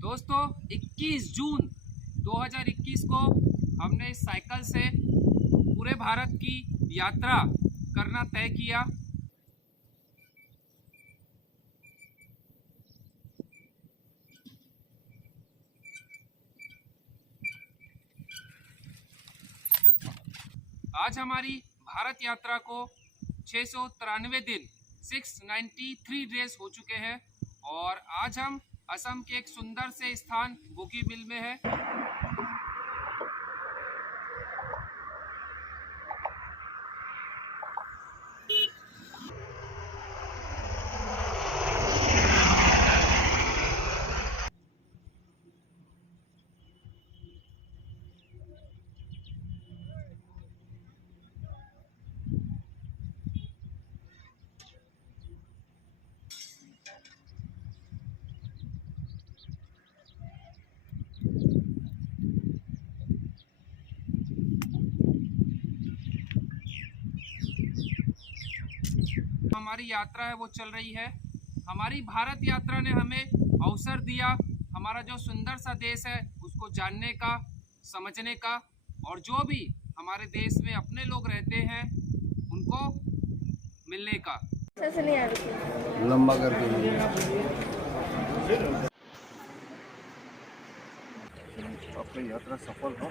दोस्तों 21 जून 2021 को हमने इस साइकिल से पूरे भारत की यात्रा करना तय किया। आज हमारी भारत यात्रा को 693 दिन 693 डेज हो चुके हैं और आज हम असम के एक सुंदर से स्थान बोगीबिल में है। हमारी यात्रा है वो चल रही है। हमारी भारत यात्रा ने हमें अवसर दिया हमारा जो सुंदर सा देश है उसको जानने का, समझने का और जो भी हमारे देश में अपने लोग रहते हैं उनको मिलने का। लंबा करके अपनी यात्रा सफल हो।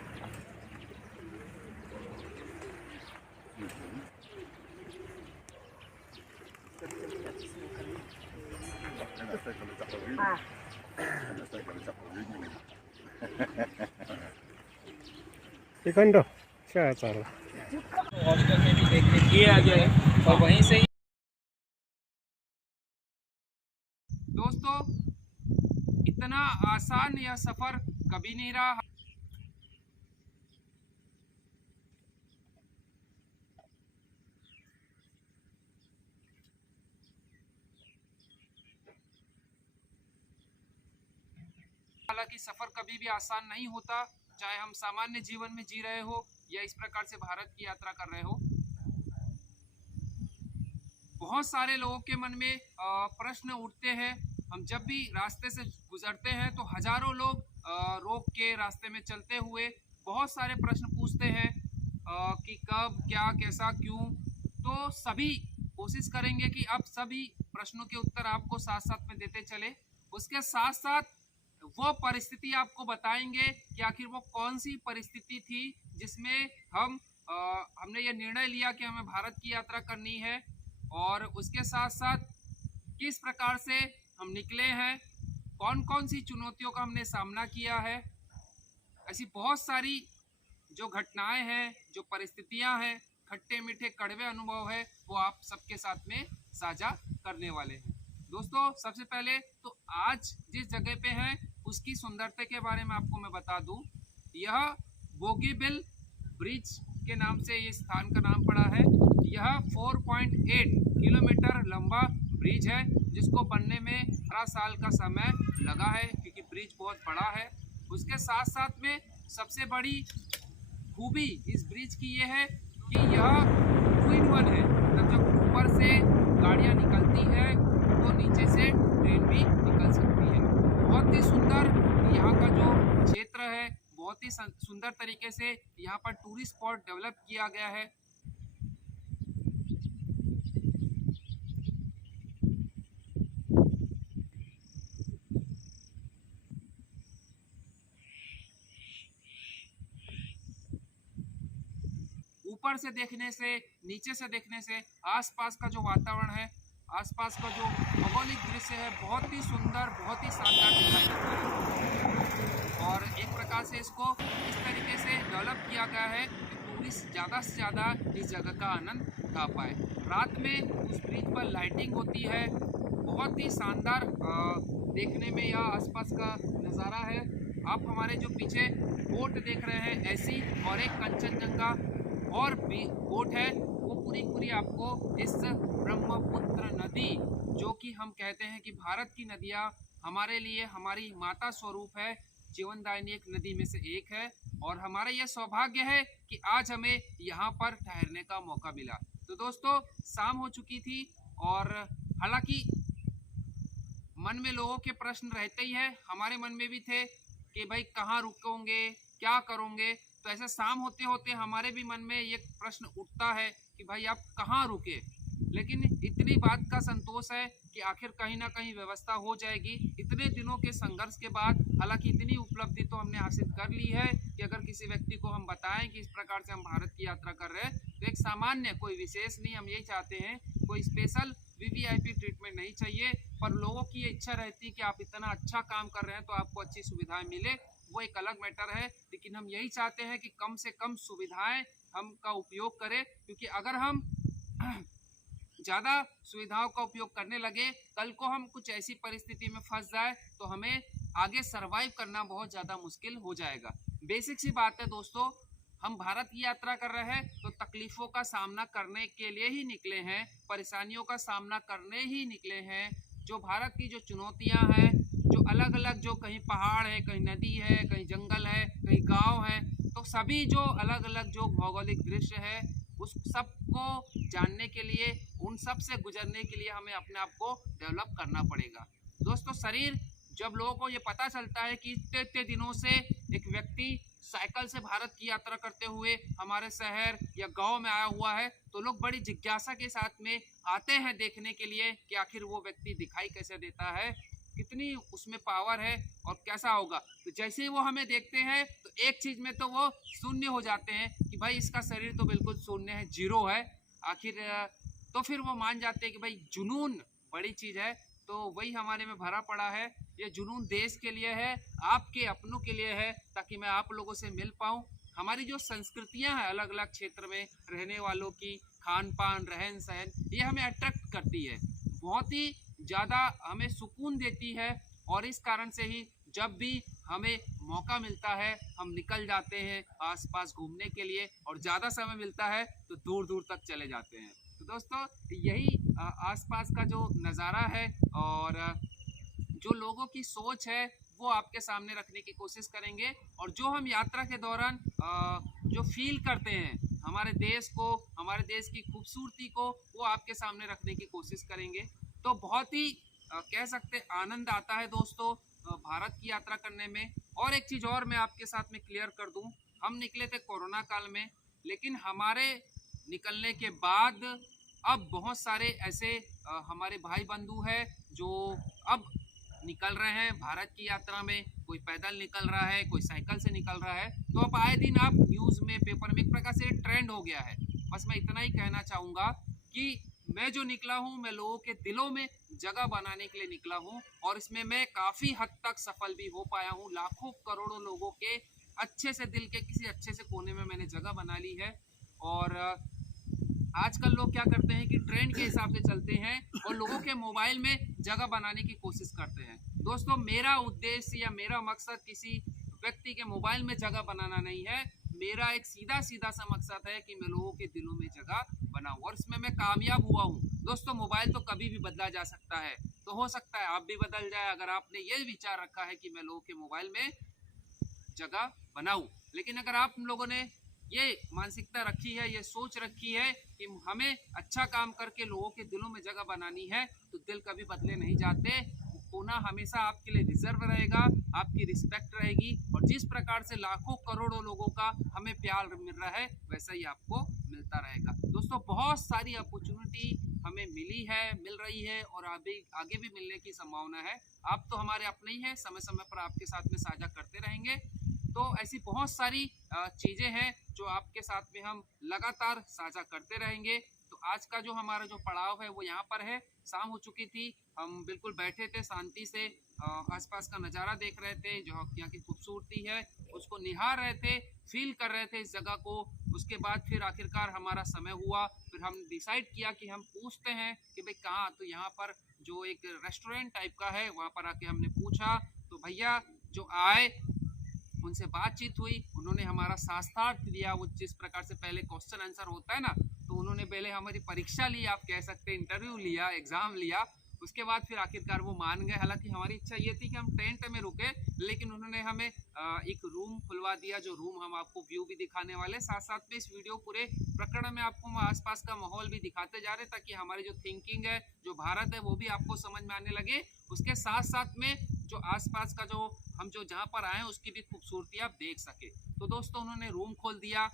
इखंड क्या चाल हॉस्टल में भी देखने किया गया है और वहीं से ही दोस्तों इतना आसान यह सफर कभी नहीं रहा। हालांकि सफर कभी भी आसान नहीं होता, चाहे हम सामान्य जीवन में जी रहे हो या इस प्रकार से भारत की यात्रा कर रहे हो। बहुत सारे लोगों के मन में प्रश्न उठते हैं। हम जब भी रास्ते से गुजरते हैं तो हजारों लोग रोक के रास्ते में चलते हुए बहुत सारे प्रश्न पूछते हैं कि कब, क्या, कैसा, क्यों। तो सभी कोशिश करेंगे कि अब सभी प्रश्नों के उत्तर आपको साथ साथ में देते चले। उसके साथ साथ वो परिस्थिति आपको बताएंगे कि आखिर वो कौन सी परिस्थिति थी जिसमें हमने ये निर्णय लिया कि हमें भारत की यात्रा करनी है और उसके साथ साथ किस प्रकार से हम निकले हैं, कौन कौन सी चुनौतियों का हमने सामना किया है। ऐसी बहुत सारी जो घटनाएं हैं, जो परिस्थितियां हैं, खट्टे मीठे कड़वे अनुभव है, वो आप सबके साथ में साझा करने वाले हैं। दोस्तों सबसे पहले तो आज जिस जगह पे हैं उसकी सुंदरता के बारे में आपको मैं बता दूं। यह बोगीबिल ब्रिज के नाम से ये स्थान का नाम पड़ा है। यह 4.8 किलोमीटर लंबा ब्रिज है जिसको बनने में 12 साल का समय लगा है क्योंकि ब्रिज बहुत बड़ा है। उसके साथ साथ में सबसे बड़ी खूबी इस ब्रिज की ये है कि यह 2-in-1 है। मतलब जब ऊपर से गाड़ियाँ निकलती है तो नीचे से ट्रेन भी निकल सकती है। बहुत ही सुंदर यहाँ का जो क्षेत्र है, बहुत ही सुंदर तरीके से यहाँ पर टूरिस्ट स्पॉट डेवलप किया गया है। ऊपर से देखने से, नीचे से देखने से आसपास का जो वातावरण है, आसपास का जो भौगोलिक दृश्य है बहुत ही सुंदर, बहुत ही शानदार दिखाई देता है। और एक प्रकार से इसको इस तरीके से डेवलप किया गया है कि टूरिस्ट ज़्यादा से ज़्यादा इस जगह का आनंद उठा पाए। रात में उस ब्रिज पर लाइटिंग होती है, बहुत ही शानदार देखने में यह आसपास का नज़ारा है। आप हमारे जो पीछे बोट देख रहे हैं ऐसी, और एक कंचनजंगा और भी बोट है, वो पूरी आपको इस ब्रह्मपुत्र नदी, जो कि हम कहते हैं कि भारत की नदियाँ हमारे लिए हमारी माता स्वरूप है, जीवनदायिनी एक नदी में से एक है। और हमारा यह सौभाग्य है कि आज हमें यहाँ पर ठहरने का मौका मिला। तो दोस्तों शाम हो चुकी थी और हालांकि मन में लोगों के प्रश्न रहते ही है, हमारे मन में भी थे कि भाई कहाँ रुकोगे, क्या करोगे। तो ऐसा शाम होते होते हमारे भी मन में ये प्रश्न उठता है कि भाई आप कहाँ रुके। लेकिन इतनी बात का संतोष है कि आखिर कहीं ना कहीं व्यवस्था हो जाएगी। इतने दिनों के संघर्ष के बाद हालांकि इतनी उपलब्धि तो हमने हासिल कर ली है कि अगर किसी व्यक्ति को हम बताएं कि इस प्रकार से हम भारत की यात्रा कर रहे हैं, तो एक सामान्य कोई विशेष नहीं, हम यही चाहते हैं कोई स्पेशल वीवीआईपी ट्रीटमेंट नहीं चाहिए, पर लोगों की ये इच्छा रहती है कि आप इतना अच्छा काम कर रहे हैं तो आपको अच्छी सुविधाएं मिले, वो एक अलग मैटर है। लेकिन हम यही चाहते हैं कि कम से कम सुविधाएं हम का उपयोग करें, क्योंकि अगर हम ज़्यादा सुविधाओं का उपयोग करने लगे, कल को हम कुछ ऐसी परिस्थिति में फंस जाए तो हमें आगे सरवाइव करना बहुत ज़्यादा मुश्किल हो जाएगा। बेसिक सी बात है दोस्तों, हम भारत की यात्रा कर रहे हैं तो तकलीफ़ों का सामना करने के लिए ही निकले हैं, परेशानियों का सामना करने ही निकले हैं। जो भारत की जो चुनौतियां हैं, जो अलग अलग, जो कहीं पहाड़ है, कहीं नदी है, कहीं जंगल है, कहीं गांव है, तो सभी जो अलग अलग जो भौगोलिक दृश्य है उस सब को जानने के लिए, उन सब से गुजरने के लिए हमें अपने आप को डेवलप करना पड़ेगा। दोस्तों शरीर, जब लोगों को ये पता चलता है कि इतने इतने दिनों से एक व्यक्ति साइकिल से भारत की यात्रा करते हुए हमारे शहर या गांव में आया हुआ है, तो लोग बड़ी जिज्ञासा के साथ में आते हैं देखने के लिए कि आखिर वो व्यक्ति दिखाई कैसे देता है, कितनी उसमें पावर है और कैसा होगा। तो जैसे ही वो हमें देखते हैं तो एक चीज़ में तो वो शून्य हो जाते हैं कि भाई इसका शरीर तो बिल्कुल शून्य है, जीरो है। आखिर तो फिर वो मान जाते हैं कि भाई जुनून बड़ी चीज़ है। तो वही हमारे में भरा पड़ा है। ये जुनून देश के लिए है, आपके अपनों के लिए है, ताकि मैं आप लोगों से मिल पाऊँ। हमारी जो संस्कृतियाँ हैं अलग अलग क्षेत्र में रहने वालों की, खान पान, रहन सहन, ये हमें अट्रैक्ट करती है, बहुत ही ज़्यादा हमें सुकून देती है। और इस कारण से ही जब भी हमें मौका मिलता है हम निकल जाते हैं आसपास घूमने के लिए, और ज़्यादा समय मिलता है तो दूर दूर तक चले जाते हैं। तो दोस्तों यही आसपास का जो नज़ारा है और जो लोगों की सोच है वो आपके सामने रखने की कोशिश करेंगे। और जो हम यात्रा के दौरान जो फील करते हैं हमारे देश को, हमारे देश की खूबसूरती को, वो आपके सामने रखने की कोशिश करेंगे। तो बहुत ही कह सकते आनंद आता है दोस्तों भारत की यात्रा करने में। और एक चीज़ और मैं आपके साथ में क्लियर कर दूं, हम निकले थे कोरोना काल में, लेकिन हमारे निकलने के बाद अब बहुत सारे ऐसे हमारे भाई बंधु हैं जो अब निकल रहे हैं भारत की यात्रा में। कोई पैदल निकल रहा है, कोई साइकिल से निकल रहा है। तो अब आए दिन आप न्यूज़ में, पेपर में एक प्रकार से ट्रेंड हो गया है। बस मैं इतना ही कहना चाहूँगा कि मैं जो निकला हूँ, मैं लोगों के दिलों में जगह बनाने के लिए निकला हूँ, और इसमें मैं काफ़ी हद तक सफल भी हो पाया हूँ। लाखों करोड़ों लोगों के अच्छे से, दिल के किसी अच्छे से कोने में मैंने जगह बना ली है। और आजकल लोग क्या करते हैं कि ट्रेंड के हिसाब से चलते हैं और लोगों के मोबाइल में जगह बनाने की कोशिश करते हैं। दोस्तों मेरा उद्देश्य या मेरा मकसद किसी व्यक्ति के मोबाइल में जगह बनाना नहीं है। मेरा एक सीधा सीधा सा मकसद है कि मैं लोगों के दिलों में जगह बनाऊं, और इसमें मैं कामयाब हुआ हूं। दोस्तों मोबाइल तो कभी भी बदला जा सकता है, तो हो सकता है आप भी बदल जाए अगर आपने ये विचार रखा है कि मैं लोगों के मोबाइल में जगह बनाऊं। लेकिन अगर आप लोगों ने ये मानसिकता रखी है, ये सोच रखी है कि हमें अच्छा काम करके लोगों के दिलों में जगह बनानी है, तो दिल कभी बदले नहीं जाते। कोना हमेशा आपके लिए रिजर्व रहेगा, आपकी रिस्पेक्ट रहेगी। और जिस प्रकार से लाखों करोड़ों लोगों का हमें प्यार मिल रहा है, वैसा ही आपको मिलता रहेगा। दोस्तों बहुत सारी अपॉर्चुनिटी हमें मिली है, मिल रही है, और आगे भी मिलने की संभावना है। आप तो हमारे अपने ही हैं, समय समय पर आपके साथ में साझा करते रहेंगे। तो ऐसी बहुत सारी चीज़ें हैं जो आपके साथ में हम लगातार साझा करते रहेंगे। तो आज का जो हमारा जो पड़ाव है वो यहाँ पर है। शाम हो चुकी थी, हम बिल्कुल बैठे थे शांति से, आसपास का नज़ारा देख रहे थे, जो यहाँ की खूबसूरती है उसको निहार रहे थे, फील कर रहे थे इस जगह को। उसके बाद फिर आखिरकार हमारा समय हुआ, फिर हम डिसाइड किया कि हम पूछते हैं कि भाई कहाँ। तो यहाँ पर जो एक रेस्टोरेंट टाइप का है वहाँ पर आके हमने पूछा, तो भैया जो आए उनसे बातचीत हुई, उन्होंने हमारा शास्त्रार्थ लिया। वो जिस प्रकार से पहले क्वेश्चन आंसर होता है ना, तो उन्होंने पहले हमारी परीक्षा ली, आप कह सकते हैं इंटरव्यू लिया, एग्ज़ाम लिया। उसके बाद फिर आखिरकार वो मान गए। हालांकि हमारी इच्छा ये थी कि हम टेंट में रुके, लेकिन उन्होंने हमें एक रूम खुलवा दिया, जो रूम हम आपको व्यू भी दिखाने वाले, साथ साथ में इस वीडियो पूरे प्रकरण में आपको आसपास का माहौल भी दिखाते जा रहे, ताकि हमारी जो थिंकिंग है, जो भारत है, वो भी आपको समझ में आने लगे। उसके साथ साथ में जो आसपास का जो हम जो जहाँ पर आए हैं उसकी भी खूबसूरती आप देख सके। तो दोस्तों उन्होंने रूम खोल दिया,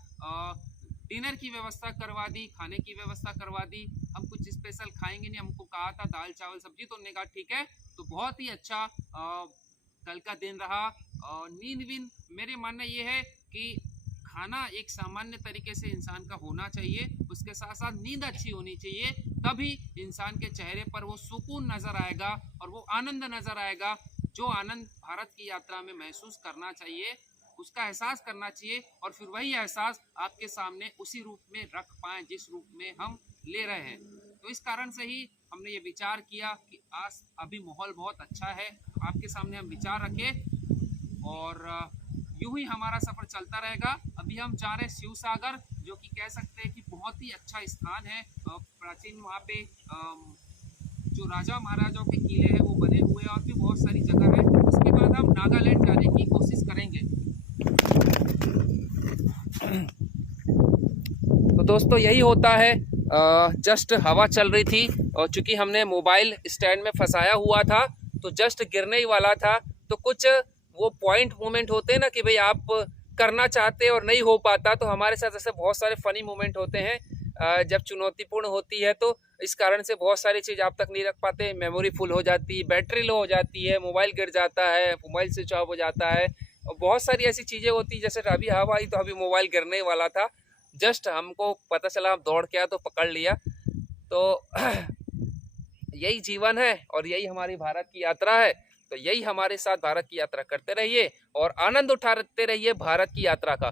डिनर की व्यवस्था करवा दी, खाने की व्यवस्था करवा दी। हम कुछ स्पेशल खाएंगे नहीं, हमको कहा था दाल चावल सब्जी, तो उन्होंने कहा ठीक है। तो बहुत ही अच्छा कल का दिन रहा। नींद भी, मेरे मानना ये है कि खाना एक सामान्य तरीके से इंसान का होना चाहिए, उसके साथ साथ नींद अच्छी होनी चाहिए, तभी इंसान के चेहरे पर वो सुकून नजर आएगा और वो आनंद नजर आएगा, जो आनंद भारत की यात्रा में महसूस करना चाहिए, उसका एहसास करना चाहिए, और फिर वही एहसास आपके सामने उसी रूप में रख पाएं जिस रूप में हम ले रहे हैं। तो इस कारण से ही हमने ये विचार किया कि आज अभी माहौल बहुत अच्छा है, आपके सामने हम विचार रखें और यूं ही हमारा सफर चलता रहेगा। अभी हम जा रहे हैं शिव सागर, जो कि कह सकते हैं कि बहुत ही अच्छा स्थान है। प्राचीन वहाँ पे जो राजा महाराजाओं के किले हैं वो बने हुए हैं, और भी बहुत सारी जगह है। उसके बाद हम नागालैंड जाने की कोशिश करेंगे। तो दोस्तों यही होता है, जस्ट हवा चल रही थी और चूंकि हमने मोबाइल स्टैंड में फंसाया हुआ था तो जस्ट गिरने ही वाला था। तो कुछ वो पॉइंट मोमेंट होते हैं ना कि भाई आप करना चाहते और नहीं हो पाता, तो हमारे साथ ऐसे बहुत सारे फनी मोमेंट होते हैं जब चुनौतीपूर्ण होती है। तो इस कारण से बहुत सारी चीज़ आप तक नहीं रख पाते, मेमोरी फुल हो जाती है, बैटरी लो हो जाती है, मोबाइल गिर जाता है, मोबाइल स्विच ऑफ हो जाता है, और बहुत सारी ऐसी चीज़ें होती है। जैसे अभी हवा आई तो अभी मोबाइल गिरने वाला था, जस्ट हमको पता चला, हम दौड़ के आए तो पकड़ लिया। तो यही जीवन है और यही हमारी भारत की यात्रा है। तो यही हमारे साथ भारत की यात्रा करते रहिए और आनंद उठाते रहिए भारत की यात्रा का।